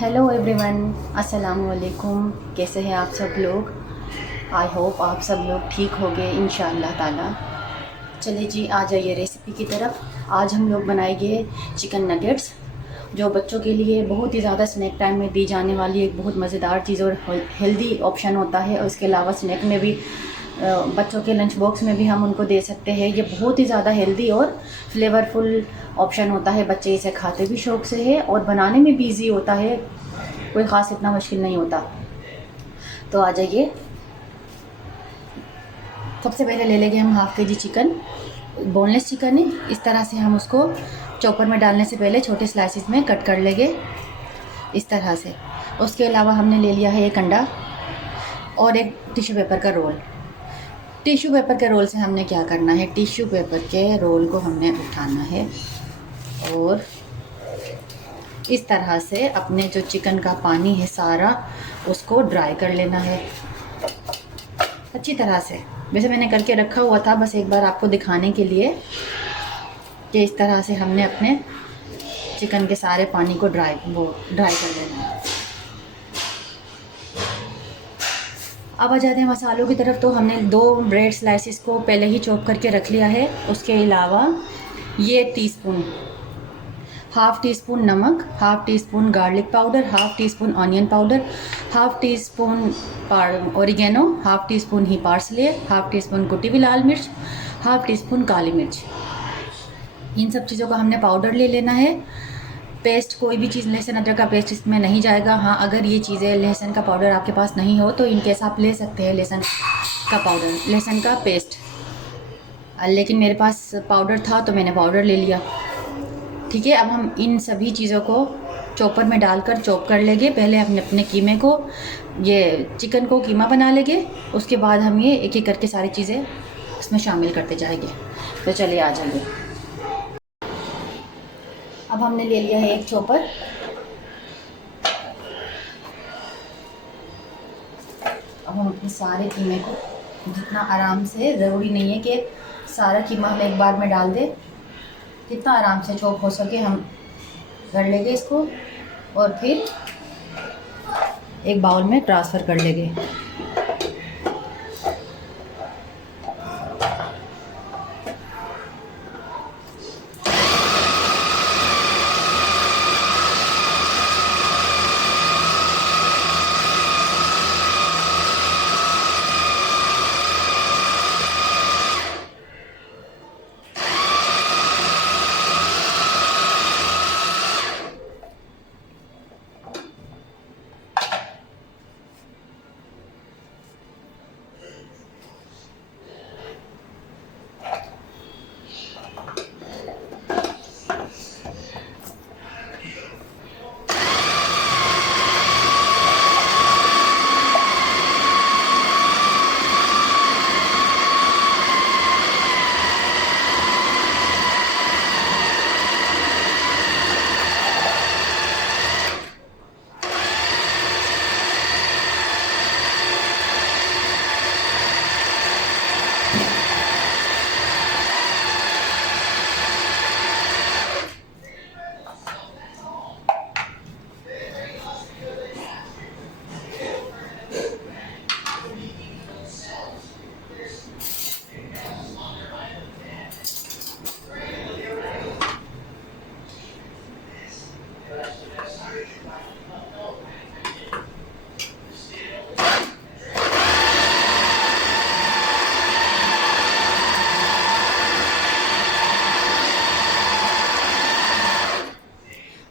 Hello everyone, अस्सलाम वालेकुम। कैसे हैं आप सब लोग? आई होप आप सब लोग ठीक होंगे इंशाअल्लाह ताला। चलिए जी, आ जाइए रेसिपी की तरफ। आज हम लोग बनाएंगे चिकन नगेट्स, जो बच्चों के लिए बहुत ही ज़्यादा स्नैक टाइम में दी जाने वाली एक बहुत मज़ेदार चीज़ और हेल्दी ऑप्शन होता है। और इसके अलावा स्नैक में भी बच्चों के लंच बॉक्स में भी हम उनको दे सकते हैं। ये बहुत ही ज़्यादा हेल्दी और फ्लेवरफुल ऑप्शन होता है। बच्चे इसे खाते भी शौक़ से है और बनाने में भी ईजी होता है, कोई ख़ास इतना मुश्किल नहीं होता। तो आ जाइए। सबसे पहले ले लेंगे हम हाफ़ के जी चिकन। बोनलेस चिकन है, इस तरह से हम उसको चॉपर में डालने से पहले छोटे स्लाइसिस में कट कर लेंगे इस तरह से। उसके अलावा हमने ले लिया है एक अंडा और एक टिश्यू पेपर का रोल। टिश्यू पेपर के रोल से हमने क्या करना है, टिश्यू पेपर के रोल को हमने उठाना है और इस तरह से अपने जो चिकन का पानी है सारा उसको ड्राई कर लेना है अच्छी तरह से। वैसे मैंने करके रखा हुआ था, बस एक बार आपको दिखाने के लिए कि इस तरह से हमने अपने चिकन के सारे पानी को ड्राई कर लेना है। अब आ जाते हैं मसालों की तरफ। तो हमने 2 ब्रेड स्लाइसिस को पहले ही चॉप करके रख लिया है। उसके अलावा ये हाफ़ टी स्पून नमक, half teaspoon garlic powder, half teaspoon onion powder, half teaspoon oregano, half teaspoon ही पार्सले, हाफ़ टी स्पून कुटी हुई लाल मिर्च, हाफ़ टी स्पून काली मिर्च। इन सब चीज़ों का हमने पाउडर ले लेना है। पेस्ट, कोई भी चीज़, लहसुन अदरक का पेस्ट इसमें नहीं जाएगा। हाँ, अगर ये चीज़ें लहसुन का पाउडर आपके पास नहीं हो तो इनकेस आप ले सकते हैं लहसुन का पाउडर, लहसुन का पेस्ट। लेकिन मेरे पास पाउडर था तो मैंने पाउडर ले लिया। ठीक है, अब हम इन सभी चीज़ों को चॉपर में डालकर चॉप कर लेंगे। पहले हमने अपने कीमे को, ये चिकन को कीमा बना लेंगे, उसके बाद हम ये एक एक करके सारी चीज़ें इसमें शामिल करते जाएंगे। तो चलिए आ जाइए। अब हमने ले लिया है एक चॉपर। अब हम अपने सारे कीमे को जितना आराम से, ज़रूरी नहीं है कि सारा कीमा हम एक बार में डाल दें, जितना आराम से चॉप हो सके हम कर लेंगे इसको और फिर एक बाउल में ट्रांसफ़र कर लेंगे।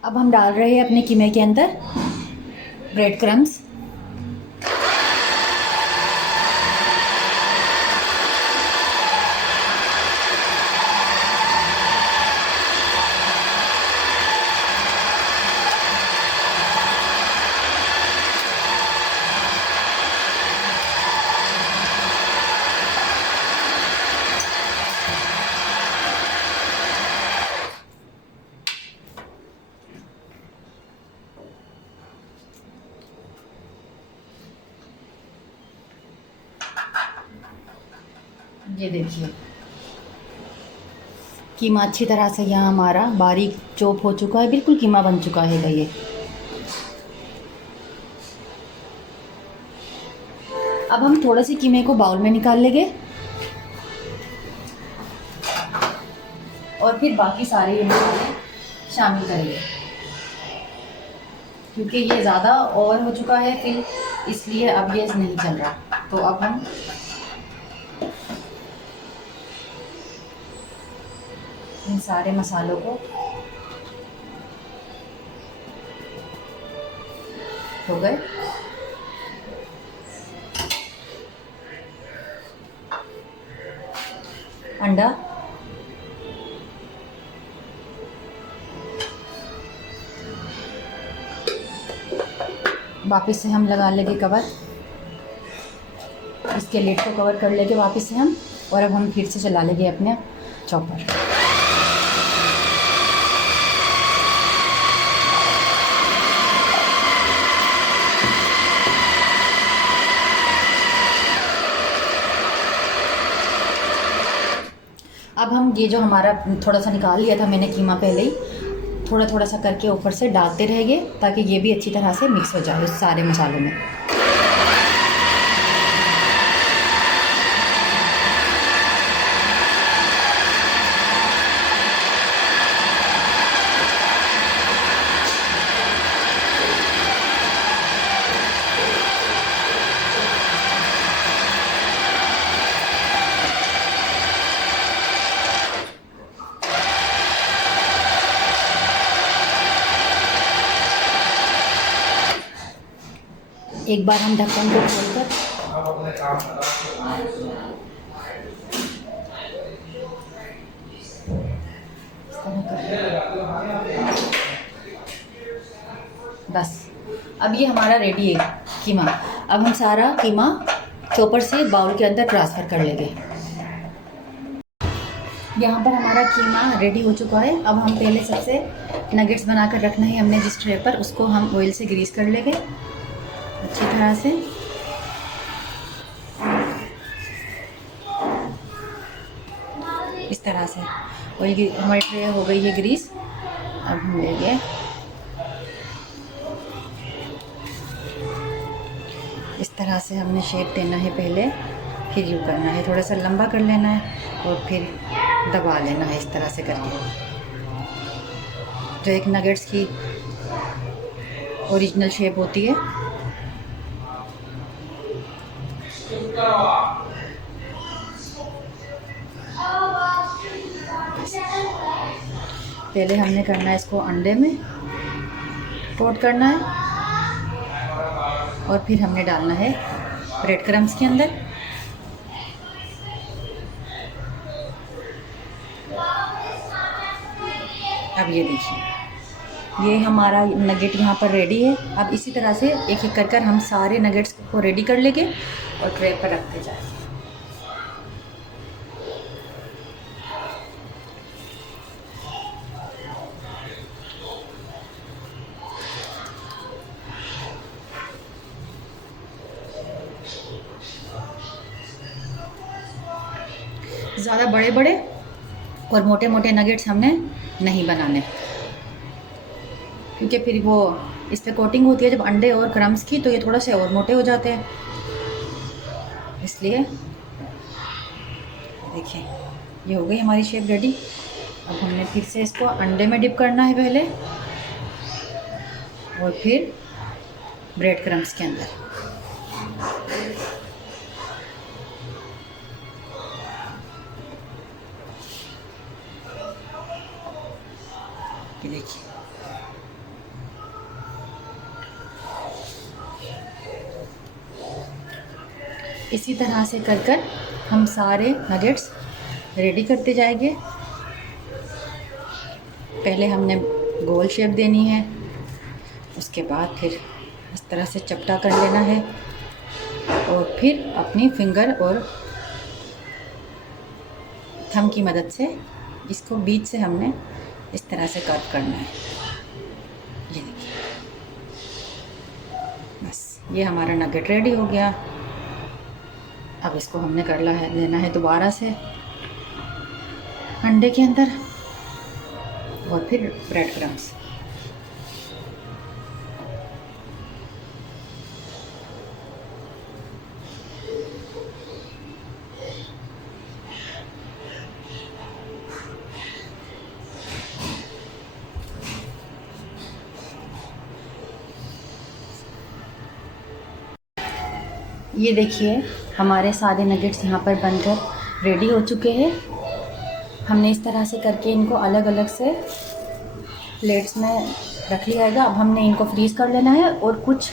अब हम डाल रहे हैं अपने कीमे के अंदर ब्रेड क्रम्स। ये देखिए, कीमा अच्छी तरह से यहाँ हमारा बारीक चॉप हो चुका है, बिल्कुल कीमा बन चुका है ये। अब हम थोड़ा सी कीमे को बाउल में निकाल लेंगे और फिर बाकी सारे ये मसाले शामिल करेंगे, क्योंकि ये ज़्यादा ओवर हो चुका है फिर, इसलिए अब ये नहीं चल रहा। तो अब हम इन सारे मसालों को हो गए। अंडा, वापस से हम लगा लेंगे कवर, इसके लिड को कवर कर लेंगे वापस से हम, और अब हम फिर से चला लेंगे अपने चॉपर। अब हम ये जो हमारा थोड़ा सा निकाल लिया था मैंने कीमा पहले ही, थोड़ा थोड़ा सा करके ऊपर से डालते रहेंगे ताकि ये भी अच्छी तरह से मिक्स हो जाए उस सारे मसालों में। एक बार हम ढक्कन को खोलकर बस, अब ये हमारा रेडी है कीमा। अब हम सारा कीमा चॉपर से बाउल के अंदर ट्रांसफ़र कर लेंगे। यहाँ पर हमारा कीमा रेडी हो चुका है। अब हम पहले सबसे नगेट्स बनाकर रखना है हमने जिस ट्रे पर, उसको हम ऑयल से ग्रीस कर लेंगे अच्छी तरह से। इस तरह से ऑयल की हमारी ट्रे हो गई है ग्रीस। अब हम लेंगे इस तरह से, हमने शेप देना है पहले, फिर यूँ करना है, थोड़ा सा लंबा कर लेना है और फिर दबा लेना है इस तरह से करके, जो एक नगेट्स की ओरिजिनल शेप होती है। पहले हमने करना है इसको अंडे में कोट करना है और फिर हमने डालना है ब्रेड क्रम्स के अंदर। अब ये देखिए, ये हमारा नगेट यहाँ पर रेडी है। अब इसी तरह से एक एक कर हम सारे नगेट्स को रेडी कर लेंगे और ट्रे पर रखते जाएंगे। ज़्यादा बड़े बड़े और मोटे मोटे नगेट्स हमने नहीं बनाने, क्योंकि फिर वो इस पर कोटिंग होती है जब अंडे और क्रम्स की, तो ये थोड़ा से और मोटे हो जाते हैं, इसलिए। देखिए ये हो गई हमारी शेप रेडी। अब हमने फिर से इसको अंडे में डिप करना है पहले और फिर ब्रेड क्रम्स के अंदर। ये देखिए, इसी तरह से कर हम सारे नगेट्स रेडी करते जाएंगे। पहले हमने गोल शेप देनी है, उसके बाद फिर इस तरह से चपटा कर लेना है और फिर अपनी फिंगर और थंब की मदद से इसको बीच से हमने इस तरह से कर्व करना है। ये देखिए, बस ये हमारा नगेट रेडी हो गया। अब इसको हमने लेना है दोबारा से अंडे के अंदर और फिर ब्रेड क्रम्स। ये देखिए हमारे सारे नगेट्स यहाँ पर बनकर रेडी हो चुके हैं। हमने इस तरह से करके इनको अलग अलग से प्लेट्स में रख लिया है। अब हमने इनको फ्रीज़ कर लेना है और कुछ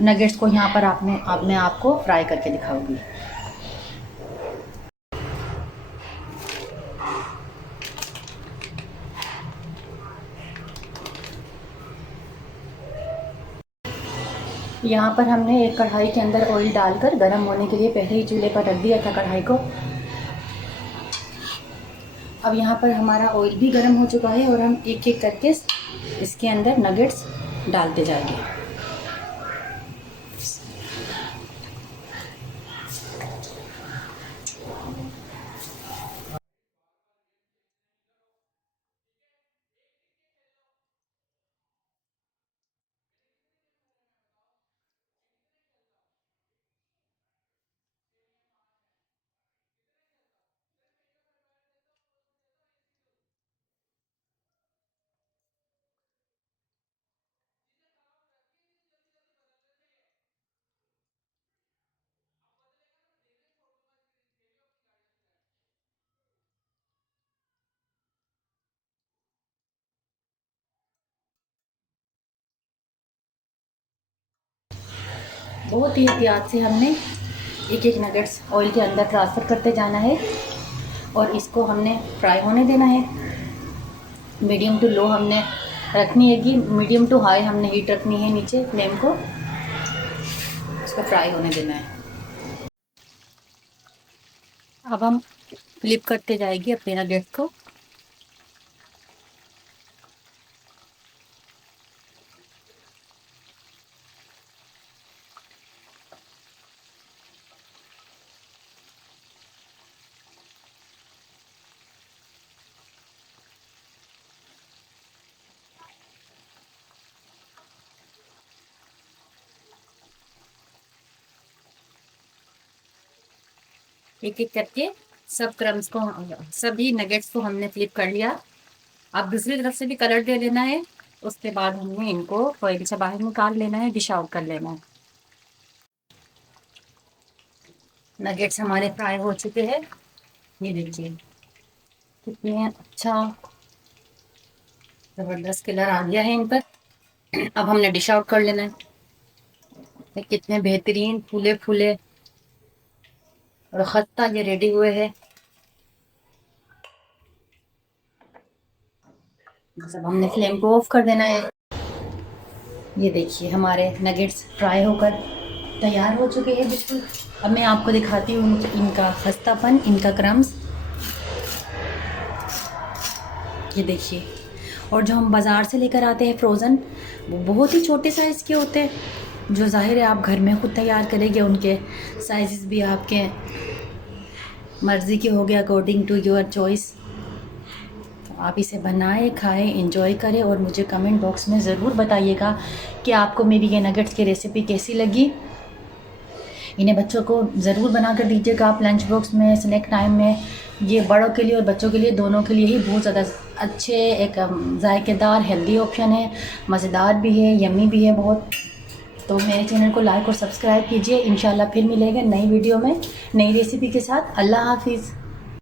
नगेट्स को यहाँ पर मैं आपको फ्राई करके दिखाऊंगी। यहाँ पर हमने एक कढ़ाई के अंदर ऑयल डालकर गर्म होने के लिए पहले ही चूल्हे पर रख दिया था कढ़ाई को। अब यहाँ पर हमारा ऑयल भी गर्म हो चुका है और हम एक एक करके इसके अंदर नगेट्स डालते जाएंगे। बहुत ही एहतियात से हमने एक एक नगेट्स ऑयल के अंदर ट्रांसफ़र करते जाना है और इसको हमने फ्राई होने देना है। मीडियम टू लो हमने रखनी है कि मीडियम टू हाई हमने हीट रखनी है नीचे फ्लेम को, इसको फ्राई होने देना है। अब हम फ्लिप करते जाएंगे अपने नगेट्स को। एक एक करके सब क्रम्स को, सभी नगेट्स को हमने फ्लिप कर लिया। अब दूसरी तरफ से भी कलर दे लेना है। उसके बाद हमने इनको ऑयल से बाहर निकाल लेना है, डिश आउट कर लेना है। नगेट्स हमारे फ्राई हो चुके हैं। ये देखिए कितने अच्छा ज़बरदस्त कलर आ गया है इन पर। अब हमने डिश आउट कर लेना है। कितने बेहतरीन फूले फूले और खस्ता ये रेडी हुए हैं। अब हमने फ्लेम को ऑफ कर देना है। ये देखिए हमारे नगेट्स फ्राई होकर तैयार हो चुके हैं बिल्कुल। अब मैं आपको दिखाती हूँ इनका खस्तापन, इनका क्रम्स। ये देखिए, और जो हम बाज़ार से लेकर आते हैं फ्रोज़न, वो बहुत ही छोटे साइज़ के होते हैं। जो ज़ाहिर है आप घर में खुद तैयार करेंगे, उनके साइज़ भी आपके मर्ज़ी के हो गए, अकॉर्डिंग टू योर चॉइस। तो आप इसे बनाएं, खाएं, एंजॉय करें और मुझे कमेंट बॉक्स में ज़रूर बताइएगा कि आपको मेरी ये नगेट्स की रेसिपी कैसी लगी। इन्हें बच्चों को ज़रूर बना कर दीजिएगा आप लंच बॉक्स में, स्नैक टाइम में। ये बड़ों के लिए और बच्चों के लिए दोनों के लिए ही बहुत ज़्यादा अच्छे, एक जायकेदार हेल्दी ऑप्शन है, मज़ेदार भी है, यम्मी भी है बहुत। तो मेरे चैनल को लाइक और सब्सक्राइब कीजिए। इंशाल्लाह फिर मिलेंगे नई वीडियो में नई रेसिपी के साथ। अल्लाह हाफिज़।